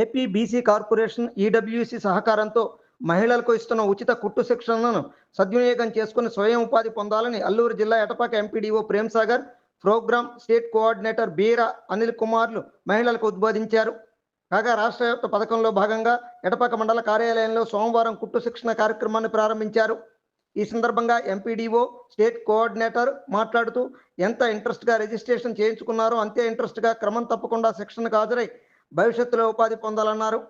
AP BC corporation EWC సహకారంతో మహిళలకు ఇస్తున్న ఉచిత కుట్టు శిక్షణను సద్వినియోగం చేసుకుని స్వయం ఉపాధి పొందాలని అల్లూరు జిల్లా Etapaka MPDO Prem Sagar programme state coordinator Beera Anil కుమార్లు మహిళలకు ఉద్బోధించారు. కాగా రాష్ట్ర వ్యాప్త పథకంలో భాగంగా ఎటపాక మండల కార్యాలయంలో సోమవారం కుట్టు శిక్షణ కార్యక్రమాన్ని ప్రారంభించారు. ఈ సందర్భంగా ఎంపీడీఓ స్టేట్ కోఆర్డినేటర్ మాట్లాడుతూ ఎంత ఇంట్రెస్ట్గా రిజిస్ట్రేషన్ చేయించుకున్నారో అంతే ఇంట్రెస్ట్గా క్రమం తప్పకుండా శిక్షణకు హాజరై భవిష్యత్తులో ఉపాధి పొందాలన్నారు.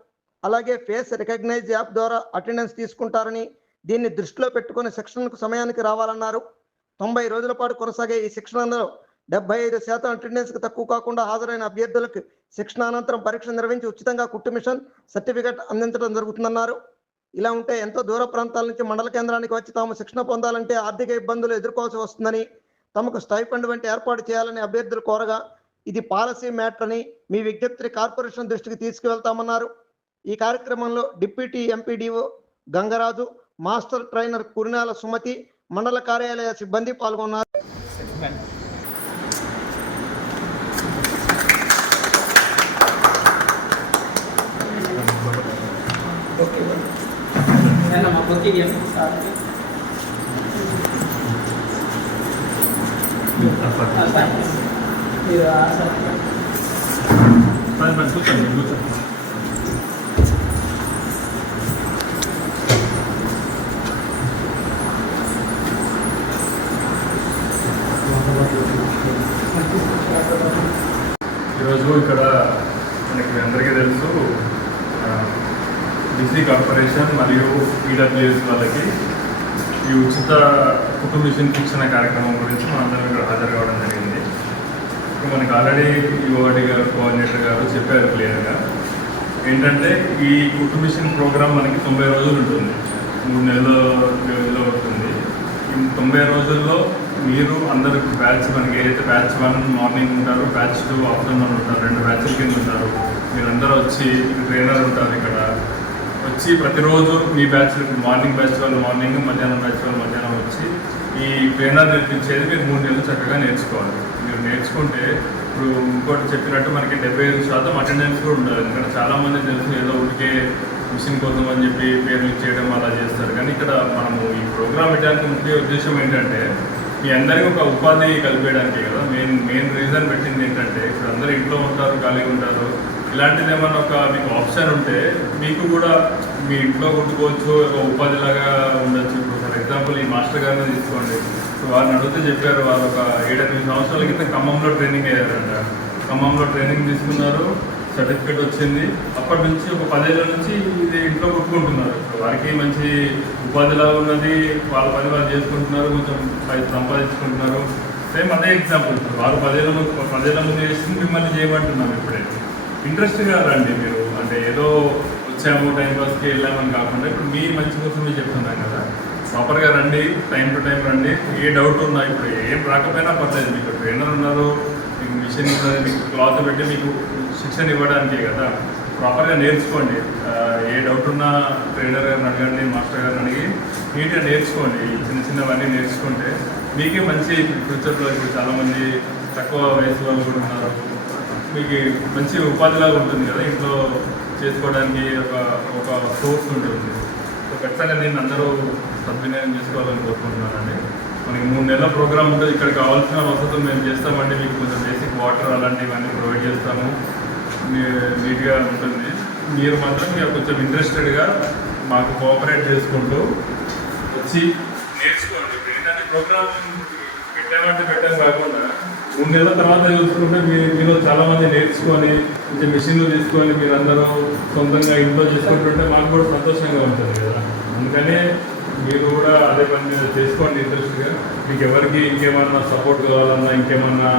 అలాగే ఫేస్ రికగ్నైజ్ యాప్ ద్వారా అటెండెన్స్ తీసుకుంటారని దీన్ని దృష్టిలో పెట్టుకుని శిక్షణకు సమయానికి రావాలన్నారు. తొంభై రోజుల పాటు కొనసాగే ఈ శిక్షణలో డెబ్బై ఐదు శాతం అటెండెన్స్కి తక్కువ కాకుండా హాజరైన అభ్యర్థులకు శిక్షణ అనంతరం పరీక్ష నిర్వహించి ఉచితంగా కుట్టు మిషన్ సర్టిఫికేట్ అందించడం జరుగుతుందన్నారు. ఇలా ఉంటే ఎంతో దూర ప్రాంతాల నుంచి మండల కేంద్రానికి వచ్చి తాము శిక్షణ పొందాలంటే ఆర్థిక ఇబ్బందులు ఎదుర్కోవాల్సి వస్తుందని తమకు స్టైఫండ్ వంటి ఏర్పాటు చేయాలని అభ్యర్థులు కోరగా ఇది పాలసీ మ్యాటర్ అని మీ విజ్ఞప్తిని కార్పొరేషన్ దృష్టికి తీసుకువెళ్తామన్నారు. ఈ కార్యక్రమంలో deputy MPDO Gangaraju master trainer Kurinala Sumathi మండల కార్యాలయ సిబ్బంది పాల్గొన్నారు. ఈరోజు ఇక్కడ మనకి అందరికీ తెలుసు బీసీ కార్పొరేషన్ మరియు ఈడబ్ల్యూఎస్ వాళ్ళకి ఈ ఉచిత కుటుంబ మిషన్ శిక్షణ కార్యక్రమం గురించి మనందరం ఇక్కడ హాజరు కావడం జరిగింది. మనకి ఆల్రెడీ యువటి గారు కోఆర్డినేటర్ గారు చెప్పారు క్లియర్గా ఏంటంటే ఈ కుటుంబిషన్ ప్రోగ్రామ్ మనకి తొంభై రోజులు ఉంటుంది. మూడు నెలల వ్యవధిలో ఉంటుంది. ఈ తొంభై రోజుల్లో మీరు అందరు బ్యాచ్ మనకి ఏదైతే బ్యాచ్ వన్ మార్నింగ్ ఉంటారో బ్యాచ్ టూ ఆఫ్టర్నూన్ ఉంటారు రెండు బ్యాచ్ల కింద ఉంటారు మీరందరూ వచ్చి ట్రైనర్ ఉంటారు ఇక్కడ. వచ్చి ప్రతిరోజు మీ బ్యాచ్ మార్నింగ్ బ్యాచ్ వాళ్ళు మార్నింగ్ మధ్యాహ్నం బ్యాచ్ వాళ్ళు మధ్యాహ్నం వచ్చి ఈ ప్రేరణ నేర్పించేది మీరు మూడు నెలలు చక్కగా నేర్చుకోవాలి. మీరు నేర్చుకుంటే ఇప్పుడు ఇంకోటి చెప్పినట్టు మనకి డెబ్బై ఐదు శాతం అటెండెన్స్ కూడా ఉండాలి. ఎందుకంటే చాలామంది తెలుసు ఏదో ఉడికే మిషన్ కోసం అని చెప్పి పేర్లు చేయడం అలా చేస్తారు. కానీ ఇక్కడ మనము ఈ ప్రోగ్రామ్ పెట్టడానికి ముఖ్య ఉద్దేశం ఏంటంటే మీ అందరికీ ఒక ఉపాధి కలిపేయడానికి కదా. మెయిన్ మెయిన్ రీజన్ పెట్టింది ఏంటంటే ఇప్పుడు అందరూ ఇంట్లో ఉంటారు ఖాళీగా ఉంటారు. ఇలాంటిది ఏమన్నా ఒక మీకు ఆప్షన్ ఉంటే మీకు కూడా మీ ఇంట్లో కొట్టుకోవచ్చు ఒక ఉపాధిలాగా ఉండొచ్చు. ఇప్పుడు ఫర్ ఎగ్జాంపుల్ ఈ మాస్టర్ గారిని తీసుకోండి. సో వారిని అడిగితే చెప్పారు వారు ఒక ఏడెనిమిది సంవత్సరాల క్రితం ఖమ్మంలో ట్రైనింగ్ అయ్యారంట. ఖమ్మంలో ట్రైనింగ్ తీసుకున్నారు సర్టిఫికేట్ వచ్చింది. అప్పటి నుంచి ఒక పదేళ్ళ నుంచి ఇది ఇంట్లో కొట్టుకుంటున్నారు. వారికి మంచి ఉపాధిలా ఉన్నది వాళ్ళ పని వాళ్ళు చేసుకుంటున్నారు కొంచెం పై సంపాదించుకుంటున్నారు. సేమ్ అదే ఎగ్జాంపుల్ వారు పదేళ్ళ ముందు పదేళ్ళ ముందు చేసింది మిమ్మల్ని చేయమంటున్నారు ఇప్పుడే ఇంట్రెస్ట్గా రండి మీరు. అంటే ఏదో వచ్చాము టైం పాస్కి వెళ్ళామని కాకుండా ఇప్పుడు మీ మంచి కోసం మీరు చెప్తున్నాం కదా. ప్రాపర్గా రండి టైం టు టైం రండి. ఏ డౌట్ ఉన్నా ఇప్పుడు ఏం రాకపోయినా పర్లేదు. మీకు ట్రైనర్ ఉన్నారు మీకు మిషన్ ఉన్నది మీకు క్లాత్ పెట్టి మీకు శిక్షణ ఇవ్వడానికే కదా. ప్రాపర్గా నేర్చుకోండి. ఏ డౌట్ ఉన్నా ట్రైనర్ గారిని అడగండి మాస్టర్ గారిని అడిగి నీట్గా నేర్చుకోండి. చిన్న చిన్నవన్నీ నేర్చుకుంటే మీకే మంచి ఫ్యూచర్లో ఇప్పుడు చాలామంది తక్కువ వయసు వాళ్ళు కూడా ఉన్నారు. మీకు మంచి ఉపాధిలాగా ఉంటుంది కదా ఇంట్లో చేసుకోవడానికి ఒక ఒక సోర్స్ ఉంటుంది. సో ఖచ్చితంగా దీన్ని అందరూ సద్వినియోగం చేసుకోవాలని కోరుకుంటున్నానండి. మనకి మూడు నెలల ప్రోగ్రామ్ ఉంటుంది. ఇక్కడ కావాల్సిన వసతులు మేము చేస్తామండి. మీకు కొంచెం బేసిక్ వాటర్ అలాంటివన్నీ ప్రొవైడ్ చేస్తాము. మీ- నీట్గా ఉంటుంది. మీరు మాత్రం మీరు కొంచెం ఇంట్రెస్టెడ్గా మాకు కోఆపరేట్ చేసుకుంటూ వచ్చి నేర్చుకోండి. ప్రోగ్రామ్ పెట్టామంటే పెట్టడం కాకుండా మూడు నెలల తర్వాత చూసుకుంటే మీ మీలో చాలామంది నేర్చుకొని కొంచెం మిషన్లు తీసుకొని మీరు అందరూ సొంతంగా ఇంట్లో చేసుకుంటుంటే మాకు కూడా సంతోషంగా ఉంటుంది కదా. అందుకనే మీరు కూడా అదే పని మీద చేసుకోండి ఇంట్రెస్ట్గా. మీకు ఎవరికి ఇంకేమన్నా సపోర్ట్ కావాలన్నా ఇంకేమన్నా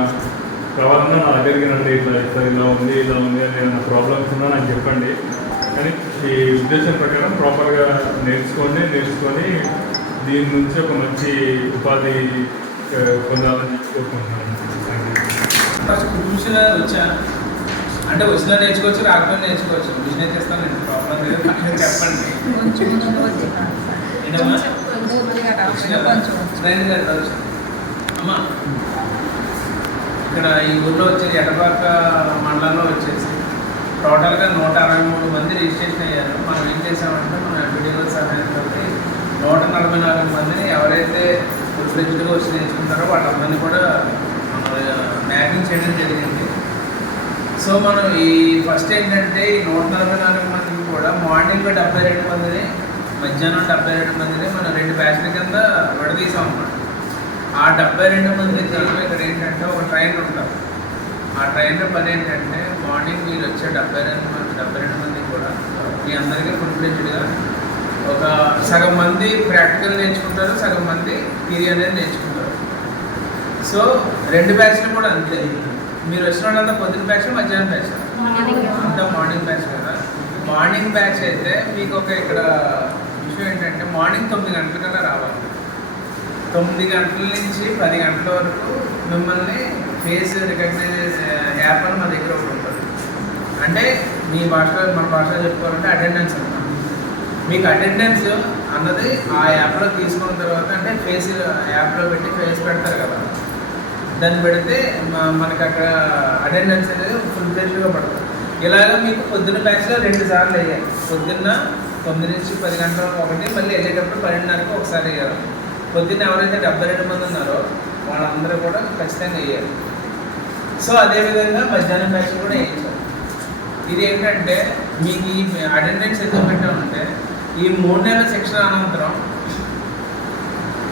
కావాలన్నా నా దగ్గరికి రండి ఇట్లా ఇట్లా ఇలా ఉంది ఇలా ఉంది అని ఏమైనా ప్రాబ్లమ్స్ ఉన్నా నాకు చెప్పండి. కానీ ఈ ఉద్దేశం ప్రకారం ప్రాపర్గా నేర్చుకొని నేర్చుకొని దీని నుంచి ఒక మంచి ఉపాధి పొందాలని చెప్పి కోరుకుంటున్నాను. ఫస్ట్ మిషన్ వచ్చా అంటే వచ్చినా నేర్చుకోవచ్చు రాకపోయినా నేర్చుకోవచ్చు మిషన్ ఇస్తాను నేను ప్రాబ్లం లేదు చెప్పండి అమ్మా ఇక్కడ ఈ ఊర్లో వచ్చేది ఎటపాక మండలంలో వచ్చేసి టోటల్గా నూట అరవై మూడు మంది రిజిస్ట్రేషన్ అయ్యారు మనం ఏం చేసామంటే మన ఎంపీడీఓ సహాయంతో నూట నలభై నాలుగు మందిని ఎవరైతే ఫ్లెడ్జ్డ్గా వచ్చి నేర్చుకుంటారో వాళ్ళందరినీ కూడా మ్యాపింగ్ చేయడం జరిగింది. సో మనం ఈ ఫస్ట్ ఏంటంటే ఈ నూట నలభై నాలుగు మందికి కూడా మార్నింగ్ డెబ్బై రెండు మందిని మధ్యాహ్నం డెబ్బై రెండు మందిని మనం రెండు బ్యాచ్ల కింద విడదీసాం అన్నమాట. ఆ డెబ్బై రెండు మంది కలిపి ఇక్కడ ఏంటంటే ఒక ట్రైన్ ఉంటారు. ఆ ట్రైన్లో పని ఏంటంటే మార్నింగ్ మీరు వచ్చే డెబ్బై రెండు మంది డెబ్బై రెండు మంది కూడా మీ అందరికీ ఫుల్ఫ్లెడ్జ్డ్గా ఒక సగం మంది ప్రాక్టికల్ నేర్చుకుంటారు సగం మంది థియరీ అనేది నేర్చుకుంటారు. సో రెండు బ్యాచ్లు కూడా అంతే. మీరు వచ్చిన వాళ్ళంతా పొద్దున్న బ్యాచ్ మధ్యాహ్నం బ్యాచ్ అంతా మార్నింగ్ బ్యాచ్ కదా. మార్నింగ్ బ్యాచ్ అయితే మీకు ఒక ఇక్కడ విషయం ఏంటంటే మార్నింగ్ తొమ్మిది గంటలకల్లా రావాలి. తొమ్మిది గంటల నుంచి పది గంటల వరకు మిమ్మల్ని ఫేస్ రికగ్నైజ్ యాప్ అని మా దగ్గర ఒకటి ఉంటుంది. అంటే మీ భాషలో మన భాషలో చెప్పుకోవాలంటే అటెండెన్స్ అన్నమాట. మీకు అటెండెన్స్ అన్నది ఆ యాప్లో తీసుకున్న తర్వాత అంటే ఫేస్ యాప్లో పెట్టి ఫేస్ పెడతారు కదా. దాన్ని పెడితే మనకి అక్కడ అటెండెన్స్ అనేది ఫుల్ ఫ్లెడ్జ్గా పడుతుంది. ఇలాగ మీకు పొద్దున్న బ్యాచ్లో రెండు సార్లు వేయాలి పొద్దున్న తొమ్మిది నుంచి పది గంటల ఒకటి మళ్ళీ వెళ్ళేటప్పుడు పన్నెండున్నరకు ఒకసారి వేయాలి పొద్దున్న ఎవరైతే డెబ్బై రెండు మంది ఉన్నారో వాళ్ళందరూ కూడా ఖచ్చితంగా వేయాలి సో అదేవిధంగా మధ్యాహ్నం బ్యాచ్ కూడా వేయించాలి ఇది ఏంటంటే మీకు ఈ అటెండెన్స్ ఎందుకు పెట్టామంటే ఈ మూడు నెలల శిక్షణ అనంతరం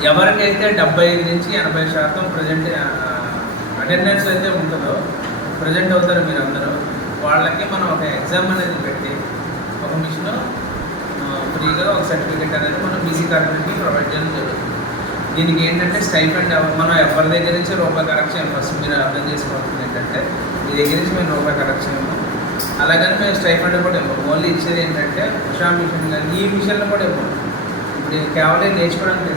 ఎవరికైతే డెబ్బై ఐదు నుంచి ఎనభై శాతం ప్రజెంట్ అటెండెన్స్ అయితే ఉంటుందో ప్రజెంట్ అవుతారు మీరు అందరూ వాళ్ళకి మనం ఒక ఎగ్జామ్ అనేది పెట్టి ఒక మిషన్ ఫ్రీగా ఒక సర్టిఫికేట్ అనేది మనం బీసీ కార్మికులకి ప్రొవైడ్ చేయడం జరుగుతుంది. దీనికి ఏంటంటే స్టైఫండ్ మనం ఎవరి దగ్గర నుంచి రూపాయి కరెక్షన్ ఫస్ట్ మీరు అర్థం చేసుకోవాల్సింది ఏంటంటే మీ దగ్గర నుంచి మేము రూపాయి కరెక్షన్ అలాగని మేము స్టైఫండ్ కూడా ఇవ్వం ఓన్లీ ఇచ్చేది ఏంటంటే ఉషా మిషన్ కానీ ఈ మిషన్లో కూడా ఇవ్వం ఇప్పుడు కేవలం నేర్చుకోవడానికి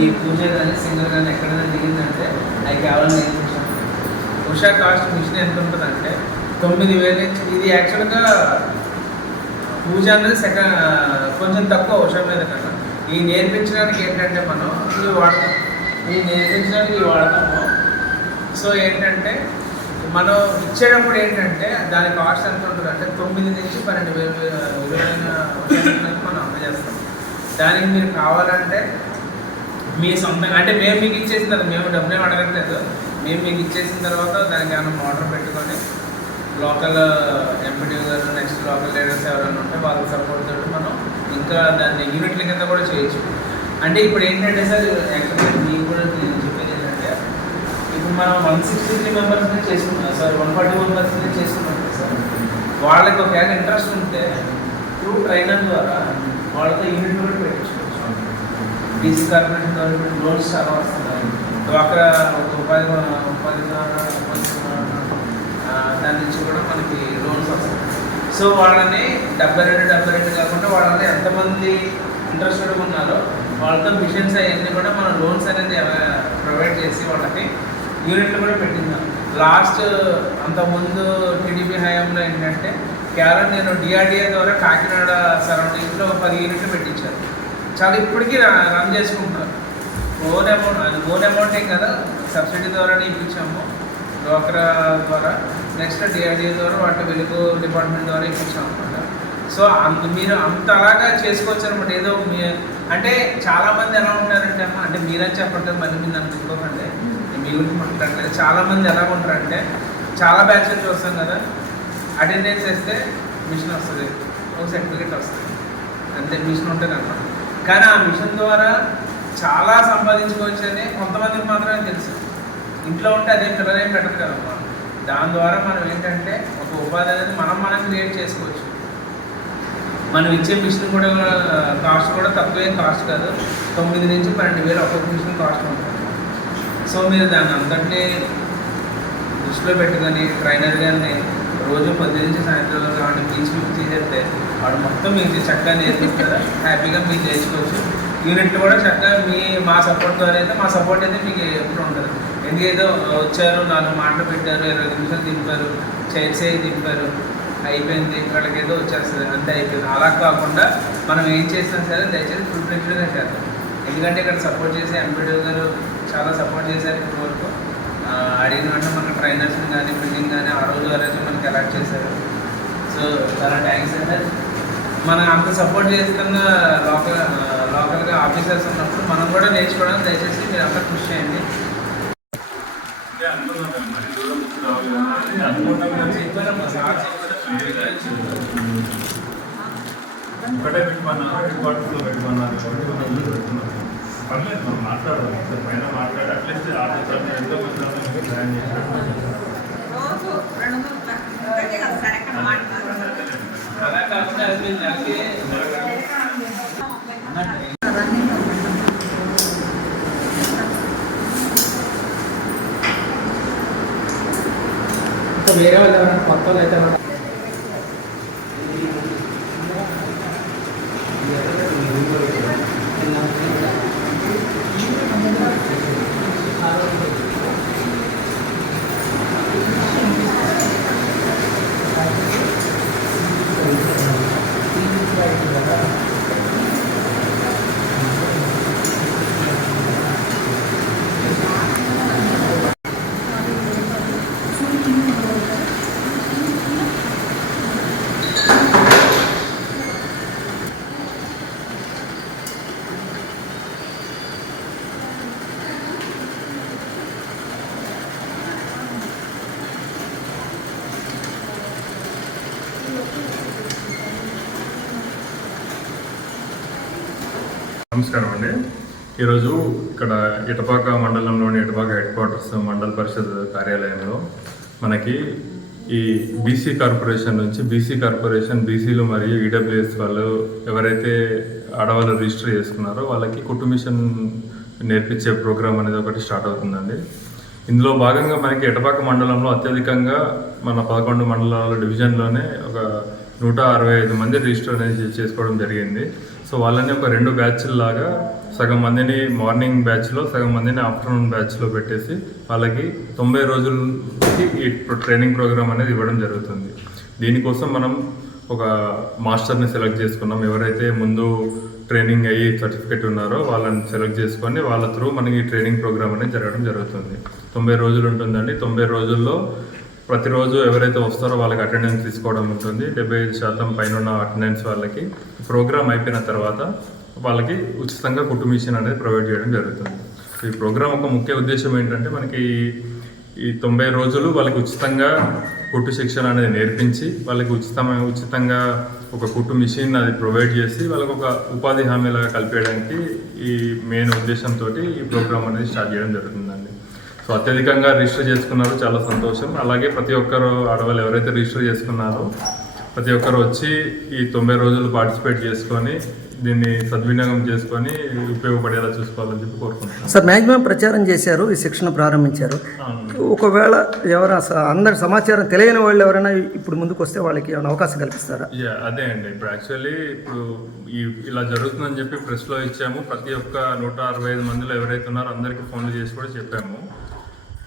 ఈ పూజ కానీ సింగర్ కానీ ఎక్కడైనా దిగిందంటే అది కేవలం నేర్పించాం ఉషా కాస్ట్ మిషన్ ఎంత ఉంటుందంటే తొమ్మిది వేల నుంచి ఇది యాక్చువల్గా పూజ అనేది సెకండ్ కొంచెం తక్కువ ఉషా మీద కన్నా. ఈ నేర్పించడానికి ఏంటంటే మనం ఇవి వాడతాం. ఈ నేర్పించడానికి ఇవి వాడతాము. సో ఏంటంటే మనం ఇచ్చేటప్పుడు ఏంటంటే దాని కాస్ట్ ఎంత ఉంటుంది అంటే తొమ్మిది నుంచి పన్నెండు వేలు విలువైన మనం అందజేస్తాం. దానికి మీరు కావాలంటే మీ సొంతంగా అంటే మేము మీకు ఇచ్చేసిన మేము డబ్బులు అడగట్లేదు. మేము మీకు ఇచ్చేసిన తర్వాత దానికి ఏమైనా మోటార్ పెట్టుకొని లోకల్ ఎంపీడీ గారు నెక్స్ట్ లోకల్ లీడర్స్ ఎవరైనా ఉంటే వాళ్ళ సపోర్ట్ తోటి మనం ఇంకా దాన్ని యూనిట్ల కింద కూడా చేయొచ్చు. అంటే ఇప్పుడు ఏంటంటే సార్ యాక్చువల్గా మీకు కూడా నేను చెప్పేది ఏంటంటే ఇప్పుడు మనం వన్ సిక్స్టీ త్రీ మెంబర్స్ని చేసుకున్నాం సార్ వన్ ఫార్టీ మెంబర్స్ని చేసుకున్నాం సార్. వాళ్ళకి ఒకవేళ ఇంట్రెస్ట్ ఉంటే త్రూ ట్రైనర్ ద్వారా వాళ్ళతో యూనిట్ కూడా పెట్టించుకోవచ్చు బీసీ కార్పొరేషన్ గవర్నమెంట్ లోన్స్ చాలా వస్తున్నాయి. డ్వాక్రా ఒక ఉపాధి ఉపాధి దాని నుంచి కూడా మనకి లోన్స్ వస్తాయి. సో వాళ్ళని డెబ్బై రెండు డెబ్బై రెండు కాకుండా వాళ్ళని ఎంతమంది ఇంట్రెస్టెడ్ ఉన్నారో వాళ్ళతో మిషన్స్ అవన్నీ కూడా మనం లోన్స్ అనేది ప్రొవైడ్ చేసి వాళ్ళకి యూనిట్లు కూడా పెట్టిందాం లాస్ట్ అంతకుముందు టీడీపీ హయాంలో ఏంటంటే కేవలం నేను డిఆర్డిఏ ద్వారా కాకినాడ సరౌండింగ్స్లో పది యూనిట్లు పెట్టించాను చాలా ఇప్పటికీ రన్ చేసుకుంటున్నారు. ఓన్ అమౌంట్ అది ఓన్ అమౌంటే కదా సబ్సిడీ ద్వారానే ఇప్పించాము డోక్రా ద్వారా. నెక్స్ట్ డిఆర్డీఏ ద్వారా వాటి వెలుగు డిపార్ట్మెంట్ ద్వారా ఇప్పించాము అనమాట సో అంత మీరు అంత అలాగా చేసుకోవచ్చు అనమాట ఏదో మీ అంటే చాలామంది ఎలా ఉంటారంటే అమ్మ అంటే మీరని చెప్పండి మళ్ళీ మీరు నన్ను అనుకోకండి మీ గురించి మాట్లాడలేదు చాలామంది ఎలా ఉంటారంటే చాలా బ్యాచెస్ చూస్తాం కదా అటెండెన్స్ వేస్తే మిషన్ వస్తుంది ఒక సర్టిఫికేట్ వస్తుంది. అంతే మిషన్ ఉంటుంది అనమాట కానీ ఆ మిషన్ ద్వారా చాలా సంపాదించుకోవచ్చు అని కొంతమందికి మాత్రమే తెలుసు. ఇంట్లో ఉంటే అదే పిల్లలేం పెట్టదు కదమ్మా దాని ద్వారా మనం ఏంటంటే ఒక ఉపాధి అనేది మనం మనం క్రియేట్ చేసుకోవచ్చు. మనం ఇచ్చే మిషన్ కూడా కాస్ట్ కూడా తక్కువే కాస్ట్ కాదు. తొమ్మిది నుంచి పన్నెండు వేలు ఒక్కొక్క మిషన్ కాస్ట్ ఉంటుంది. సో మీరు దాన్ని అంతటినీ దృష్టిలో పెట్టుకొని ట్రైనర్ గారిని రోజు పొద్దు నుంచి సాయంత్రం వరకు వాడిని బీచ్ మీకు చేసేస్తే వాడు మొత్తం మీకు చక్కగా నేర్పిస్తారు హ్యాపీగా మీరు చేసుకోవచ్చు యూనిట్లు కూడా చక్కగా మీ మా సపోర్ట్ ద్వారా అయితే మా సపోర్ట్ అయితే మీకు ఎప్పుడు ఉంటుంది ఎందుకేదో వచ్చారు నాలుగు మాటలు పెట్టారు ఇరవై నిమిషాలు దింపారు చైర్స్ అయి దింపారు అయిపోయింది వాళ్ళకి ఏదో వచ్చేస్తుంది అంతే అయిపోయింది. అలా కాకుండా మనం ఏం చేసినా సరే దయచేసి ఫుల్ ఫ్లెడ్జ్డ్గా చేద్దాం. ఎందుకంటే ఇక్కడ సపోర్ట్ చేసి ఎంపీడీ గారు చాలా సపోర్ట్ చేశారు ఇప్పటి వరకు. అడిగిన వెంటనే మనకు ట్రైనర్స్ని కానీ బిల్డింగ్ కానీ ఆ రోజు ఆ రోజు మనకి అలాట్ చేశారు. సో చాలా థ్యాంక్స్ అండి. మనం అంత సపోర్ట్ చేస్తున్న లోకల్ లోకల్గా ఆఫీసర్స్ ఉన్నప్పుడు మనం కూడా నేర్చుకోవడానికి దయచేసి మీరు అంతా కృషి చేయండి. ఒకటే పెట్టమన్నా హెడ్ క్వార్టర్స్లో పర్లేదు మనం మాట్లాడాలి పైన మాట్లాడి. అట్లీస్ట్ ఆర్థిక ఎంతో మంది ప్లాన్ చేసి రోజు రెండు వందల ఇంతకే కదా సార్ ఎక్కడ మాట్లాడుతున్నారు అలా కాకుండా అది మీరు నెలకి ఇంకా వేరే వాళ్ళు ఎవరైనా కొత్త వాళ్ళు అయితే నమస్కారం అండి. ఈరోజు ఇక్కడ ఇటపాక మండలంలోని ఇటపాక హెడ్ క్వార్టర్స్ మండల పరిషత్ కార్యాలయంలో మనకి ఈ బీసీ కార్పొరేషన్ నుంచి బీసీ కార్పొరేషన్ బీసీలు మరియు ఈడబ్ల్యూఎస్ వాళ్ళు ఎవరైతే ఆడవాళ్ళు రిజిస్టర్ చేసుకున్నారో వాళ్ళకి కుటుంబిషన్ నేర్పించే ప్రోగ్రామ్ అనేది ఒకటి స్టార్ట్ అవుతుందండి. ఇందులో భాగంగా మనకి ఎటపాక మండలంలో అత్యధికంగా మన పదకొండు మండలాల డివిజన్లోనే ఒక నూట అరవై ఐదు మంది రిజిస్టర్ అనేది చేసుకోవడం జరిగింది. సో వాళ్ళని ఒక రెండు బ్యాచ్ల లాగా సగం మందిని మార్నింగ్ బ్యాచ్లో సగం మందిని ఆఫ్టర్నూన్ బ్యాచ్లో పెట్టేసి వాళ్ళకి తొంభై రోజులకి ఈ ట్రైనింగ్ ప్రోగ్రామ్ అనేది ఇవ్వడం జరుగుతుంది. దీనికోసం మనం ఒక మాస్టర్ని సెలెక్ట్ చేసుకున్నాం. ఎవరైతే ముందు ట్రైనింగ్ అయ్యి సర్టిఫికేట్ ఉన్నారో వాళ్ళని సెలెక్ట్ చేసుకొని వాళ్ళ త్రూ మనకి ఈ ట్రైనింగ్ ప్రోగ్రామ్ అనేది జరగడం జరుగుతుంది. తొంభై రోజులు ఉంటుందండి. తొంభై రోజుల్లో ప్రతిరోజు ఎవరైతే వస్తారో వాళ్ళకి అటెండెన్స్ తీసుకోవడం ఉంటుంది. డెబ్బై ఐదు శాతం పైన ఉన్న అటెండెన్స్ వాళ్ళకి ప్రోగ్రామ్ అయిపోయిన తర్వాత వాళ్ళకి ఉచితంగా కుటుంబిషన్ అనేది ప్రొవైడ్ చేయడం జరుగుతుంది. ఈ ప్రోగ్రామ్ ఒక ముఖ్య ఉద్దేశం ఏంటంటే మనకి ఈ తొంభై రోజులు వాళ్ళకి ఉచితంగా కుట్టు శిక్షణ అనేది నేర్పించి వాళ్ళకి ఉచితమైన ఉచితంగా ఒక కుట్టు మిషన్ అది ప్రొవైడ్ చేసి వాళ్ళకి ఒక ఉపాధి హామీలాగా కలిపేయడానికి ఈ మెయిన్ ఉద్దేశంతో ఈ ప్రోగ్రామ్ అనేది స్టార్ట్ చేయడం జరుగుతుందండి. సో అత్యధికంగా రిజిస్టర్ చేసుకున్నారు చాలా సంతోషం. అలాగే ప్రతి ఒక్కరు ఆడవాళ్ళు ఎవరైతే రిజిస్టర్ చేసుకున్నారో ప్రతి ఒక్కరు వచ్చి ఈ తొంభై రోజులు పార్టిసిపేట్ చేసుకొని దీన్ని సద్వినియోగం చేసుకొని ఉపయోగపడేలా చూసుకోవాలని చెప్పి కోరుకుంటున్నాను. సార్ మ్యాక్సిమం ప్రచారం చేశారు ఈ శిక్షణ ప్రారంభించారు. ఒకవేళ ఎవరైనా అందరి సమాచారం తెలియని వాళ్ళు ఎవరైనా ఇప్పుడు ముందుకు వస్తే వాళ్ళకి ఏమైనా అవకాశం కల్పిస్తారా? అదే అండి. ఇప్పుడు యాక్చువల్లీ ఇప్పుడు ఈ ఇలా జరుగుతుందని చెప్పి ప్రెస్లో ఇచ్చాము. ప్రతి ఒక్క నూట అరవై ఐదు మందిలో ఎవరైతే ఉన్నారో అందరికీ ఫోన్లు చేసి కూడా చెప్పాము.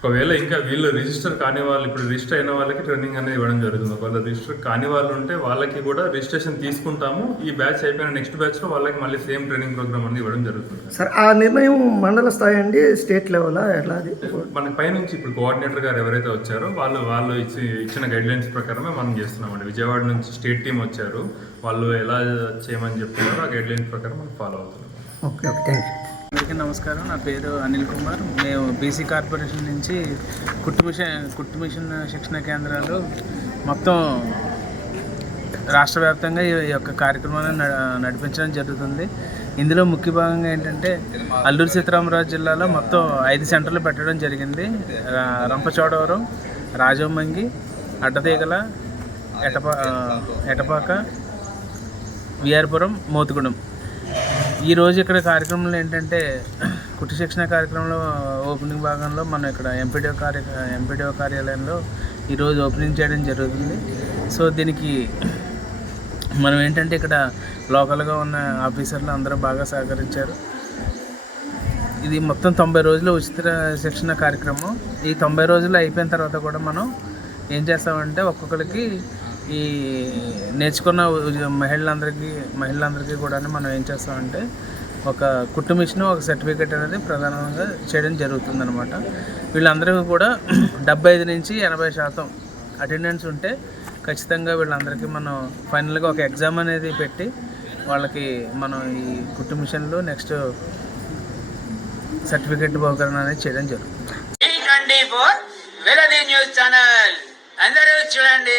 ఒకవేళ ఇంకా వీళ్ళు రిజిస్టర్ కాని వాళ్ళు ఇప్పుడు రిజిస్టర్ అయిన వాళ్ళకి ట్రైనింగ్ అనేది ఇవ్వడం జరుగుతుంది. ఒకవేళ రిజిస్టర్ కాని వాళ్ళు ఉంటే వాళ్ళకి కూడా రిజిస్ట్రేషన్ తీసుకుంటాము. ఈ బ్యాచ్ అయిపోయిన నెక్స్ట్ బ్యాచ్లో వాళ్ళకి మళ్ళీ సేమ్ ట్రైనింగ్ ప్రోగ్రామ్ అనేది ఇవ్వడం జరుగుతుంది. సార్ ఆ నిర్ణయం మండల స్థాయి అండి స్టేట్ లెవెలా అది? మన పైనుంచి ఇప్పుడు కోఆర్డినేటర్ గారు ఎవరైతే వచ్చారో వాళ్ళు వాళ్ళు ఇచ్చి ఇచ్చిన గైడ్ లైన్స్ ప్రకారమే మనం చేస్తున్నామండి. విజయవాడ నుంచి స్టేట్ టీం వచ్చారు. వాళ్ళు ఎలా చేయమని చెప్తున్నారో ఆ గైడ్ లైన్స్ ప్రకారం మనం ఫాలో అవుతున్నాం. ఓకే ఓకే థ్యాంక్ యూ అందరికీ నమస్కారం. నా పేరు అనిల్ కుమార్. మేము బీసీ కార్పొరేషన్ నుంచి కుట్టు మిషన్ కుట్టు మిషన్ శిక్షణ కేంద్రాలు మొత్తం రాష్ట్ర వ్యాప్తంగా ఈ యొక్క కార్యక్రమాన్ని న- నడిపించడం జరుగుతుంది. ఇందులో ముఖ్య భాగంగా ఏంటంటే అల్లూరు సీతారామరాజు జిల్లాలో మొత్తం ఐదు సెంటర్లు పెట్టడం జరిగింది. రంపచోడవరం రాజమంగి అడ్డతీగల ఎటపా ఎటపాక విఆర్పురం మోతుగూడెం. ఈరోజు ఇక్కడ కార్యక్రమంలో ఏంటంటే కుట్టు శిక్షణ కార్యక్రమంలో ఓపెనింగ్ భాగంలో మనం ఇక్కడ ఎంపీడీఓ కార్య ఎంపీడీఓ కార్యాలయంలో ఈరోజు ఓపెనింగ్ చేయడం జరుగుతుంది. సో దీనికి మనం ఏంటంటే ఇక్కడ లోకల్గా ఉన్న ఆఫీసర్లు అందరూ బాగా సహకరించారు. ఇది మొత్తం తొంభై రోజులు ఉచిత శిక్షణ కార్యక్రమం. ఈ తొంభై రోజులు అయిపోయిన తర్వాత కూడా మనం ఏం చేస్తామంటే ఒక్కొక్కరికి ఈ నేర్చుకున్న మహిళలందరికీ మహిళలందరికీ కూడా మనం ఏం చేస్తామంటే ఒక కుట్టు మిషన్ ఒక సర్టిఫికేట్ అనేది ప్రధానంగా చేయడం జరుగుతుందన్నమాట. వీళ్ళందరికీ కూడా డెబ్బై ఐదు నుంచి ఎనభై శాతం అటెండెన్స్ ఉంటే ఖచ్చితంగా వీళ్ళందరికీ మనం ఫైనల్గా ఒక ఎగ్జామ్ అనేది పెట్టి వాళ్ళకి మనం ఈ కుట్టు మిషన్లు నెక్స్ట్ సర్టిఫికెట్ బహుకరణ అనేది చేయడం జరుగుతుంది. వెలది న్యూస్ ఛానల్ అందరూ చూడండి.